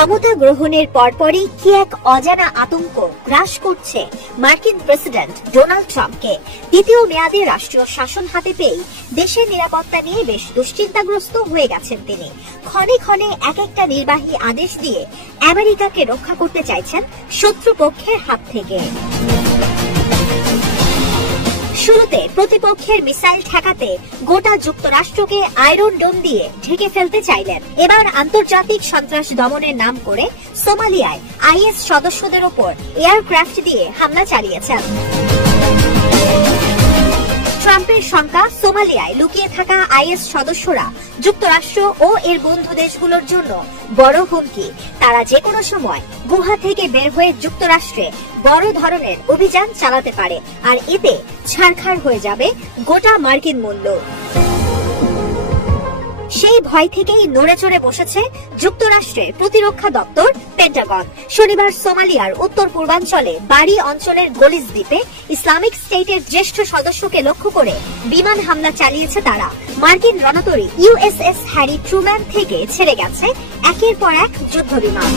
ক্ষমতা গ্রহণের পরপরই কি এক অজানা আতঙ্ক গ্রাস করছে মার্কিন প্রেসিডেন্ট ডোনাল্ড ট্রাম্পকে। দ্বিতীয় মেয়াদে রাষ্ট্রীয় শাসন হাতে পেয়ে দেশের নিরাপত্তা নিয়ে বেশ দুশ্চিন্তাগ্রস্ত হয়ে গেছেন তিনি। ক্ষণে ক্ষণে এক একটা নির্বাহী আদেশ দিয়ে আমেরিকাকে রক্ষা করতে চাইছেন শত্রুপক্ষের হাত থেকে। শুরুতে প্রতিপক্ষের মিসাইল ঠেকাতে গোটা যুক্তরাষ্ট্রকে আয়রন ডোম দিয়ে ঢেকে ফেলতে চাইলেন। এবার আন্তর্জাতিক সন্ত্রাস দমনের নাম করে সোমালিয়ায় আইএস সদস্যদের ওপর এয়ারক্রাফট দিয়ে হামলা চালিয়েছেন। ট্রাম্পের শঙ্কা, সোমালিয়ায় লুকিয়ে থাকা আইএস সদস্যরা যুক্তরাষ্ট্র ও এর বন্ধু দেশগুলোর জন্য বড় হুমকি। তারা যে কোনো সময় গুহা থেকে বের হয়ে যুক্তরাষ্ট্রে বড় ধরনের অভিযান চালাতে পারে, আর এতে ছারখার হয়ে যাবে গোটা মার্কিন মূল্য। সেই ভয় থেকেই নড়ে চড়ে বসেছে যুক্তরাষ্ট্রের প্রতিরক্ষা দপ্তর পেন্টাগন। শনিবার সোমালিয়ার উত্তর পূর্বাঞ্চলে বাড়ি অঞ্চলের গলিজ দ্বীপে ইসলামিক স্টেটের জ্যেষ্ঠ সদস্যকে লক্ষ্য করে বিমান হামলা চালিয়েছে তারা। মার্কিন রণতরী ইউএসএস হ্যারি ট্রুম্যান থেকে ছেড়ে গেছে একের পর এক যুদ্ধ বিমান।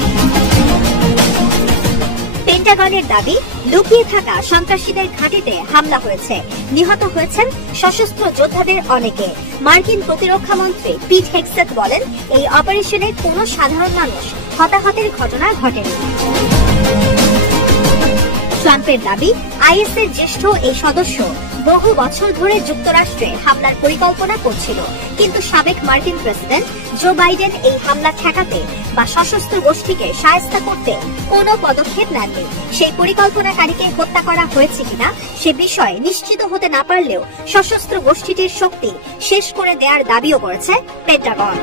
পেন্টাগনের দাবি, লুকিয়ে থাকা সন্ত্রাসীদের ঘাঁটিতে হামলা হয়েছে, নিহত হয়েছেন সশস্ত্র যোদ্ধাদের অনেকে। মার্কিন প্রতিরক্ষা মন্ত্রী পিট হেগসেথ বলেন, এই অপারেশনে কোনো সাধারণ মানুষ হতাহতের ঘটনা ঘটেনি। ট্রাম্পের দাবি, আইএস এর জ্যেষ্ঠ এই সদস্য বহু বছর ধরে যুক্তরাষ্ট্রে হামলার পরিকল্পনা করছিল, কিন্তু সাবেক মার্কিন প্রেসিডেন্ট জো বাইডেন এই হামলা ঠেকাতে বা সশস্ত্র গোষ্ঠীকে শায়েস্তা করতে কোনো পদক্ষেপ নেননি। সেই পরিকল্পনাকারীকে হত্যা করা হয়েছে কিনা সে বিষয়ে নিশ্চিত হতে না পারলেও সশস্ত্র গোষ্ঠীটির শক্তি শেষ করে দেওয়ার দাবিও করেছে পেন্টাগন।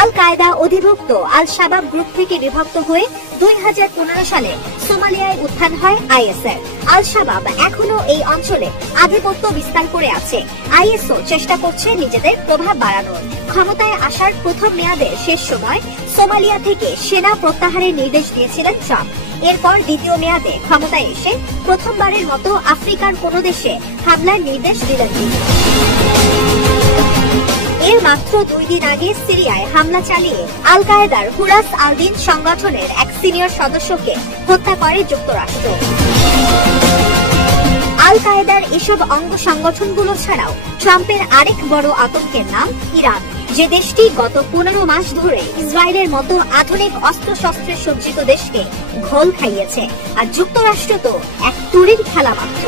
আল কায়দা অধিভুক্ত আল শাবাব গ্রুপ থেকে বিভক্ত হয়ে 2015 সালে সোমালিয়ায় উত্থান হয় আইএস এর। আল শাবাব এখনো এই অঞ্চলে আধিপত্য বিস্তার করে আছে। আইএসও চেষ্টা করছে নিজেদের প্রভাব বাড়ানোর। ক্ষমতায় আসার প্রথম মেয়াদের শেষ সময় সোমালিয়া থেকে সেনা প্রত্যাহারের নির্দেশ দিয়েছিলেন ট্রাম্প। এরপর দ্বিতীয় মেয়াদে ক্ষমতায় এসে প্রথমবারের মতো আফ্রিকার কোনো দেশে হামলার নির্দেশ দিলেন তিনি। এর মাত্র 2 দিন আগে সিরিয়ায় হামলা চালিয়ে আল কায়েদার হুরাস আল-দিন সংগঠনের এক সিনিয়র সদস্যকে হত্যা করে যুক্তরাষ্ট্র। আল কায়েদার এসব অঙ্গ সংগঠনগুলো ছাড়াও ট্রাম্পের আরেক বড় আতঙ্কের নাম ইরান, যে দেশটি গত 15 মাস ধরে ইসরায়েলের মতো আধুনিক অস্ত্রশস্ত্রে সজ্জিত দেশকে ঘোল খাইয়েছে। আর যুক্তরাষ্ট্র তো এক তুড়ির খেলা মাত্র।